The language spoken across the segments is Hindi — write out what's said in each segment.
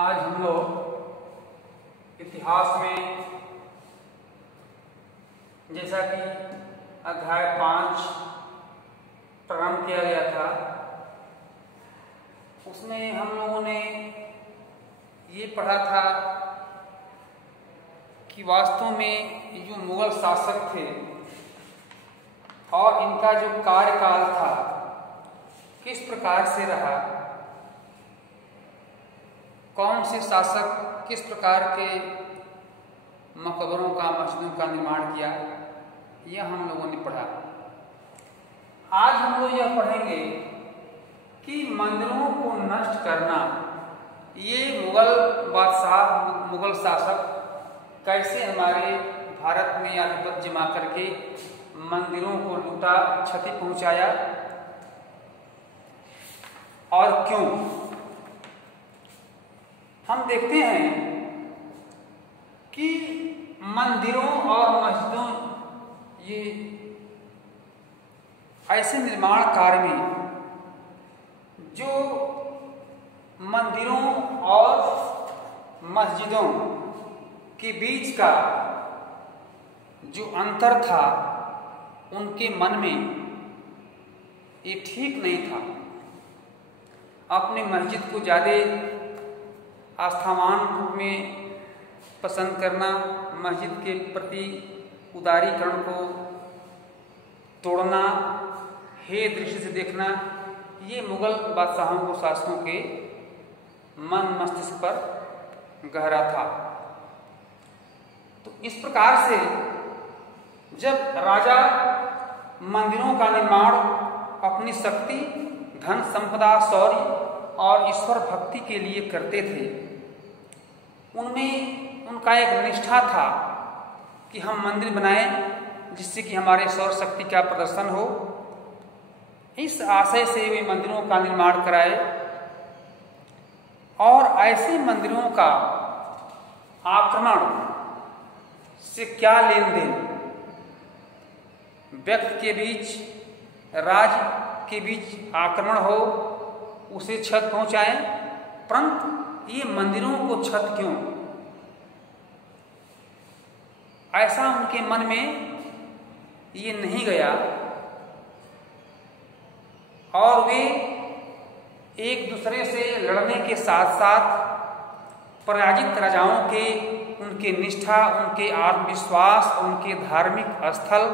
आज हम लोग इतिहास में जैसा कि अध्याय 5 प्रारंभ किया गया था, उसमें हम लोगों ने ये पढ़ा था कि वास्तव में जो मुगल शासक थे और इनका जो कार्यकाल था किस प्रकार से रहा, कौन से शासक किस प्रकार के मकबरों का, मस्जिदों का निर्माण किया, यह हम लोगों ने पढ़ा। आज हम लोग यह पढ़ेंगे कि मंदिरों को नष्ट करना, ये मुगल बादशाह, मुगल शासक कैसे हमारे भारत में आधिपत्य जमा करके मंदिरों को लूटा, क्षति पहुंचाया और क्यों। हम देखते हैं कि मंदिरों और मस्जिदों, ये ऐसे निर्माण कार्य में जो मंदिरों और मस्जिदों के बीच का जो अंतर था, उनके मन में ये ठीक नहीं था। अपने मस्जिद को ज़्यादा आस्थावान रूप में पसंद करना, मस्जिद के प्रति उदारीकरण को तोड़ना, हे दृष्टि से देखना, ये मुगल बादशाहों को, शासकों के मन मस्तिष्क पर गहरा था। तो इस प्रकार से जब राजा मंदिरों का निर्माण अपनी शक्ति, धन संपदा, शौर्य और ईश्वर भक्ति के लिए करते थे, उनमें उनका एक निष्ठा था कि हम मंदिर बनाएं जिससे कि हमारे सौर शक्ति का प्रदर्शन हो। इस आशय से वे मंदिरों का निर्माण कराए और ऐसे मंदिरों का आक्रमण से क्या लेन देन, व्यक्ति के बीच, राज्य के बीच आक्रमण हो, उसे क्षत पहुंचाए, परंतु ये मंदिरों को क्षत क्यों, ऐसा उनके मन में ये नहीं गया और वे एक दूसरे से लड़ने के साथ साथ पराजित राजाओं के, उनके निष्ठा, उनके आत्मविश्वास, उनके धार्मिक स्थल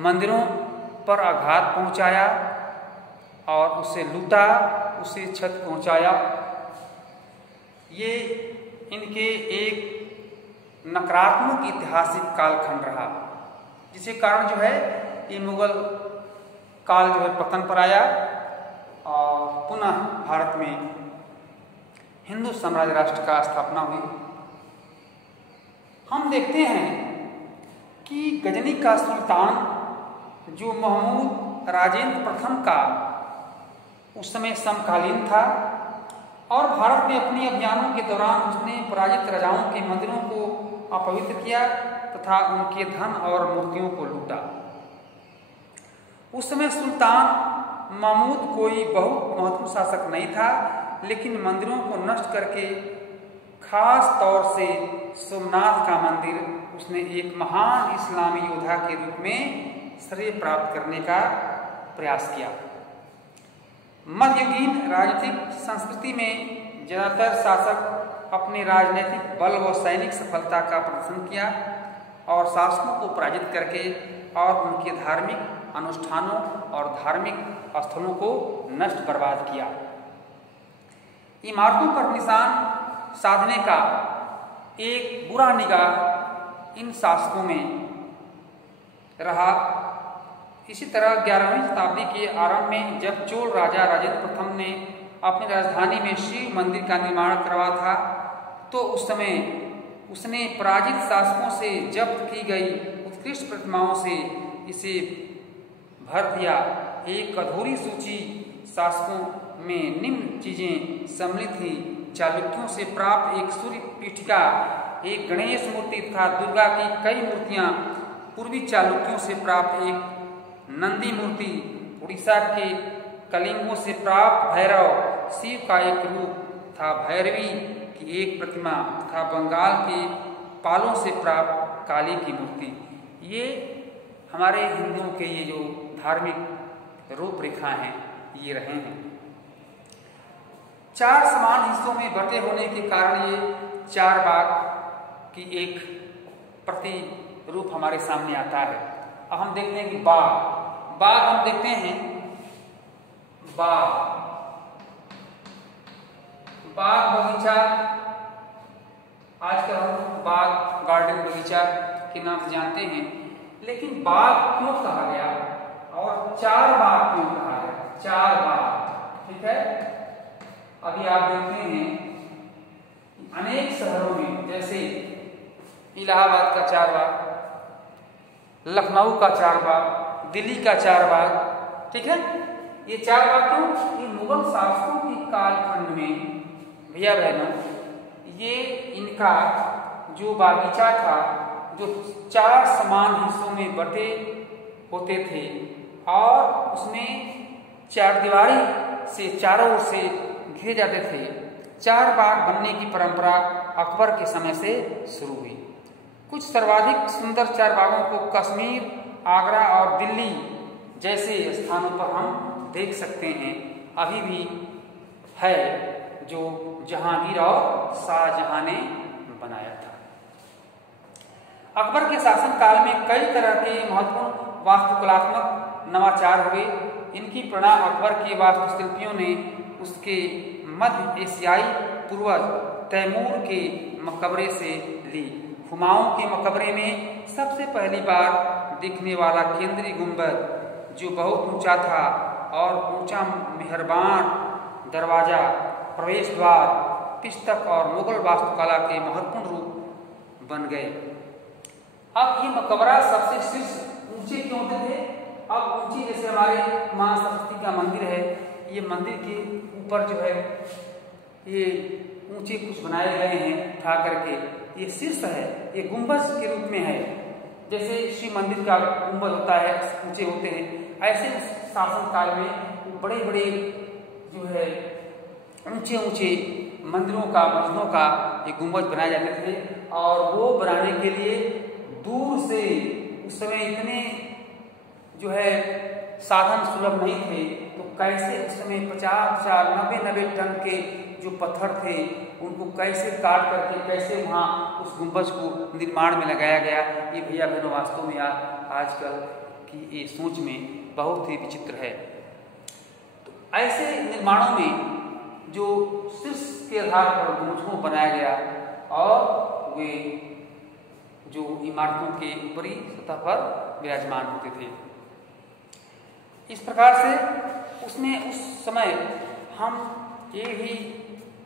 मंदिरों पर आघात पहुंचाया और उसे लूटा, उसे क्षत पहुंचाया। ये इनके एक नकारात्मक ऐतिहासिक कालखंड रहा, जिसके कारण जो है ये मुगल काल जो है पतन पर आया और पुनः भारत में हिंदू साम्राज्य राष्ट्र का स्थापना हुई। हम देखते हैं कि गजनी का सुल्तान जो महमूद राजेंद्र प्रथम का उस समय समकालीन था और भारत में अपने अभियानों के दौरान उसने पराजित राजाओं के मंदिरों को अपवित्र किया तथा उनके धन और मूर्तियों को लूटा। उस समय सुल्तान महमूद कोई बहुत महत्वपूर्ण शासक नहीं था, लेकिन मंदिरों को नष्ट करके खास तौर से सोमनाथ का मंदिर उसने एक महान इस्लामी योद्धा के रूप में श्रेय प्राप्त करने का प्रयास किया। मध्ययुगीन राजनीतिक संस्कृति में ज्यादातर शासक अपने राजनीतिक बल व सैनिक सफलता का प्रदर्शन किया और शासकों को पराजित करके और उनके धार्मिक अनुष्ठानों और धार्मिक स्थलों को नष्ट बर्बाद किया। इमारतों पर निशान साधने का एक बुरा निगाह इन शासकों में रहा। इसी तरह 11वीं शताब्दी के आरंभ में जब चोल राजा राजेंद्र प्रथम ने अपनी राजधानी में शिव मंदिर का निर्माण करवा था, तो उस समय उसने पराजित शासकों से जब्त की गई उत्कृष्ट प्रतिमाओं से इसे भर दिया। एक अधूरी सूची शासकों में निम्न चीजें सम्मिलित थी: चालुक्यों से प्राप्त एक सूर्य पीठिका, एक गणेश मूर्ति तथा दुर्गा की कई मूर्तियां, पूर्वी चालुक्यों से प्राप्त एक नंदी मूर्ति, उड़ीसा के कलिंगों से प्राप्त भैरव, शिव का एक रूप था भैरवी, की एक प्रतिमा तथा बंगाल के पालों से प्राप्त काली की मूर्ति, ये हमारे हिंदुओं के ये जो धार्मिक रूपरेखा हैं ये रहे हैं। 4 समान हिस्सों में बंटे होने के कारण ये 4 बाग की एक प्रतिरूप हमारे सामने आता है। अब हम देखते हैं कि बाग हम देखते हैं, बाग बगीचा, आजकल हम बाग गार्डन बगीचा के नाम से जानते हैं, लेकिन बाग क्यों कहा गया और 4 बाग क्यों कहा गया? 4 बाग, ठीक है। अभी आप देखते हैं अनेक शहरों में, जैसे इलाहाबाद का 4 बाग, लखनऊ का 4 बाग, दिल्ली का 4 बाग, ठीक है। ये 4 बाग क्यों? ये मुगल शासकों के कालखंड में भैया बहनों, ये इनका जो बागीचा था, जो 4 समान हिस्सों में बटे होते थे और उसमें 4 दीवारी से चारों ओर से घिरे जाते थे। 4 बाग बनने की परंपरा अकबर के समय से शुरू हुई। कुछ सर्वाधिक सुंदर 4 बागों को कश्मीर, आगरा और दिल्ली जैसे स्थानों पर हम देख सकते हैं। अभी भी है जो जहांगीर और शाहजहां ने बनाया था। अकबर के शासनकाल में कई तरह के महत्वपूर्ण वास्तुकलात्मक नवाचार हुए। इनकी प्रेरणा अकबर के वास्तुशिल्पियों ने उसके मध्य एशियाई पूर्वज तैमूर के मकबरे से ली। हुमायूं के मकबरे में सबसे पहली बार दिखने वाला केंद्रीय गुंबद, जो बहुत ऊंचा था और ऊंचा मेहरबान दरवाजा, प्रवेश द्वार, पिस्तक और मुगल वास्तुकला के महत्वपूर्ण रूप बन गए। अब ये मकबरा सबसे शीर्ष ऊंचे क्यों होते थे? अब ऊंची, जैसे हमारे मां सरस्वती का मंदिर है, ये मंदिर के ऊपर जो है ये ऊंचे कुछ बनाए गए हैं उठा करके, ये शीर्ष है, ये गुंबद के रूप में है। जैसे शिव मंदिर का गुंबद होता है, ऊंचे होते हैं, ऐसे शासन काल में बड़े बड़े जो है ऊंचे ऊंचे मंदिरों का, मस्जिदों का ये गुंबद बनाए जाते थे। और वो बनाने के लिए दूर से, उस समय इतने जो है साधन सुलभ नहीं थे, तो कैसे उस समय 50-50, 90-90 टन के जो पत्थर थे उनको कैसे काट करके कैसे वहाँ उस गुंबद को निर्माण में लगाया गया। ये भैया बहनों वास्तव में आजकल की ये सोच में बहुत ही विचित्र है। तो ऐसे निर्माणों में जो शीर्ष के आधार पर गुंबदों बनाया गया और वे जो इमारतों के ऊपरी सतह पर विराजमान होते थे। इस प्रकार से उसमें उस समय हम ये भी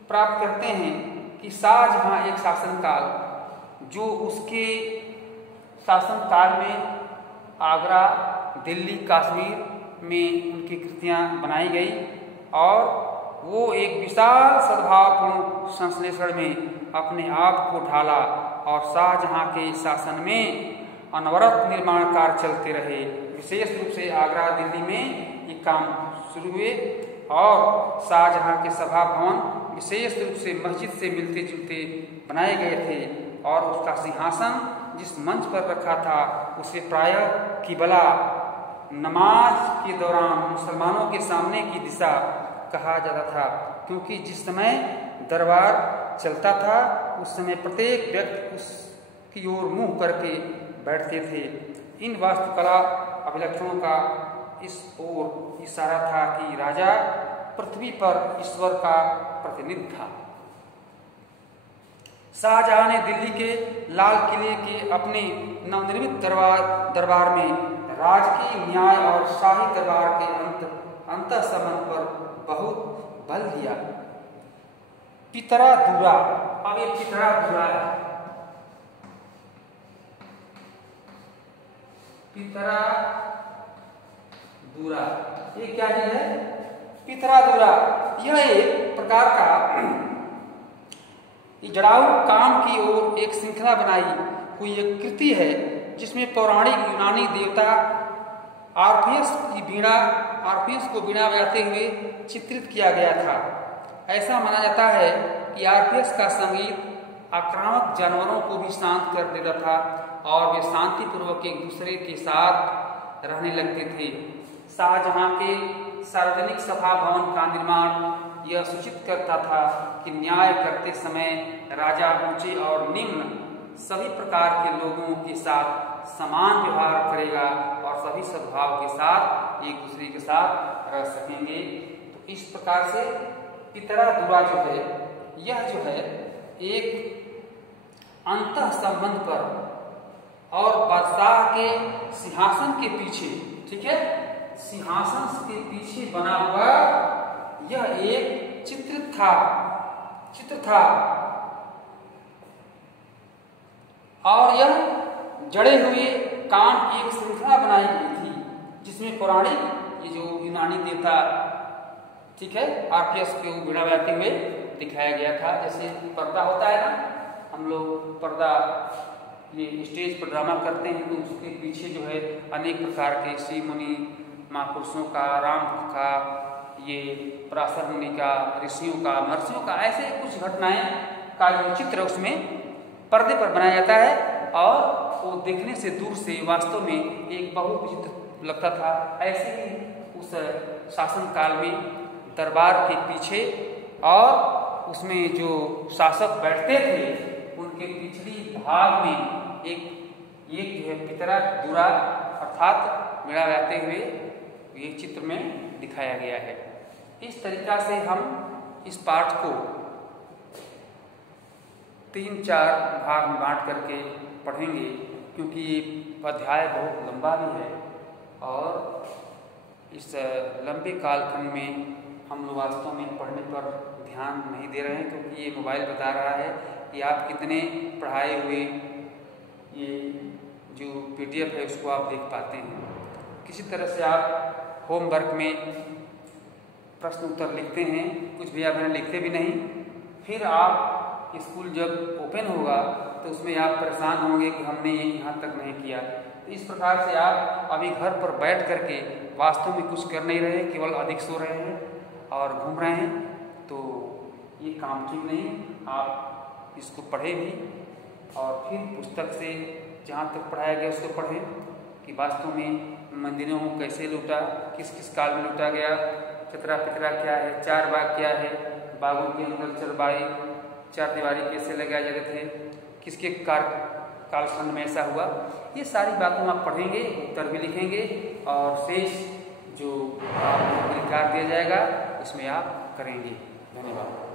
प्राप्त करते हैं कि शाहजहां एक शासनकाल, जो उसके शासनकाल में आगरा, दिल्ली, कश्मीर में उनकी कृतियां बनाई गई और वो एक विशाल सद्भावपूर्ण संश्लेषण में अपने आप को ढाला और शाहजहां के शासन में अनवरत निर्माण कार्य चलते रहे। विशेष रूप से आगरा, दिल्ली में ये काम शुरू हुए और शाहजहां के सभा भवन विशेष रूप से मस्जिद से मिलते जुलते बनाए गए थे और उसका सिंहासन जिस मंच पर रखा था उसे प्रायः किबला, नमाज के दौरान मुसलमानों के सामने की दिशा कहा जाता था, क्योंकि जिस समय दरबार चलता था उस समय प्रत्येक व्यक्ति उसकी ओर मुंह करके बैठते थे। इन वास्तुकला अभिलक्षणों का इस ओर इशारा था कि राजा पृथ्वी पर ईश्वर का प्रतिनिधि था। शाहजहां ने दिल्ली के लाल किले के अपने नवनिर्मित दरबार में राजकीय न्याय और शाही दरबार के अंतः संबंध पर बहुत बल दिया। पितरा दूरा, अब ये पितरा दूरा है, पितरा दूरा, ये क्या चीज है? पितरा दूरा, यह एक प्रकार का जड़ाऊ काम की ओर एक श्रृंखला बनाई हुई एक कृति है, जिसमें पौराणिक यूनानी देवता आर्फियस को बीणा बजाते हुए चित्रित किया गया था। ऐसा माना जाता है कि आरपीएस का संगीत आक्रामक जानवरों को भी शांत कर देता था और वे शांतिपूर्वक एक दूसरे के साथ रहने लगते थे। शाहजहां के सार्वजनिक सभा भवन का निर्माण यह सूचित करता था कि न्याय करते समय राजा ऊंचे और निम्न सभी प्रकार के लोगों के साथ समान व्यवहार करेगा और सभी सद्भाव के साथ एक दूसरे के साथ रह सकेंगे। तो इस प्रकार से पितरादुरा जो है, यह जो है एक अंतः संबंध पर और बादशाह के सिंहासन के पीछे, ठीक है, सिंहासन के पीछे बना हुआ यह एक चित्र था और यह जड़े हुए कांड की एक श्रृंखला बनाई गई थी, जिसमें पौराणिक ये जो यूनानी देवता, ठीक है, आरपीएस को बीड़ा बजाते हुए दिखाया गया था। जैसे पर्दा होता है ना, हम लोग पर्दा ये स्टेज पर ड्रामा करते हैं तो उसके पीछे जो है अनेक प्रकार के ऋषि मुनि महापुरुषों का, राम का, ये पराशर मुनि का, ऋषियों का, महर्षियों का, ऐसे कुछ घटनाएं का जो चित्र उसमें पर्दे पर बनाया जाता है और वो देखने से दूर से वास्तव में एक बहुविचित्र लगता था। ऐसे ही उस शासन काल में दरबार के पीछे और उसमें जो शासक बैठते थे उनके पिछली भाग में एक जो है पितरादुरा अर्थात बीड़ा बजाते हुए ये चित्र में दिखाया गया है। इस तरीका से हम इस पाठ को 3-4 भाग में बांट करके पढ़ेंगे, क्योंकि ये अध्याय बहुत लंबा भी है और इस लंबे कालखंड में हम लोग वास्तव में पढ़ने पर ध्यान नहीं दे रहे हैं, क्योंकि ये मोबाइल बता रहा है कि आप कितने पढ़ाए हुए ये जो पीडीएफ है उसको आप देख पाते हैं। किसी तरह से आप होमवर्क में प्रश्न उत्तर लिखते हैं, कुछ भी आप लिखते भी नहीं, फिर आप स्कूल जब ओपन होगा तो उसमें आप परेशान होंगे कि हमने ये यहाँ तक नहीं किया। तो इस प्रकार से आप अभी घर पर बैठ करके वास्तव में कुछ कर नहीं रहे, केवल अधिक सो रहे हैं और घूम रहे हैं, तो ये काम ठीक नहीं। आप इसको पढ़ें भी और फिर पुस्तक से जहाँ तक पढ़ाया गया उसको पढ़ें कि वास्तव में मंदिरों को कैसे लूटा, किस किस काल में लूटा गया, चतरा पितरा क्या है, चार बाग क्या है, बागों के अंदर चरबाई चार दीवारी कैसे लगाए जाते थे, किसके कालखंड में ऐसा हुआ, ये सारी बातों आप पढ़ेंगे, उत्तर भी लिखेंगे और शेष जो आपको अधिकार दिया जाएगा उसमें आप करेंगे। धन्यवाद।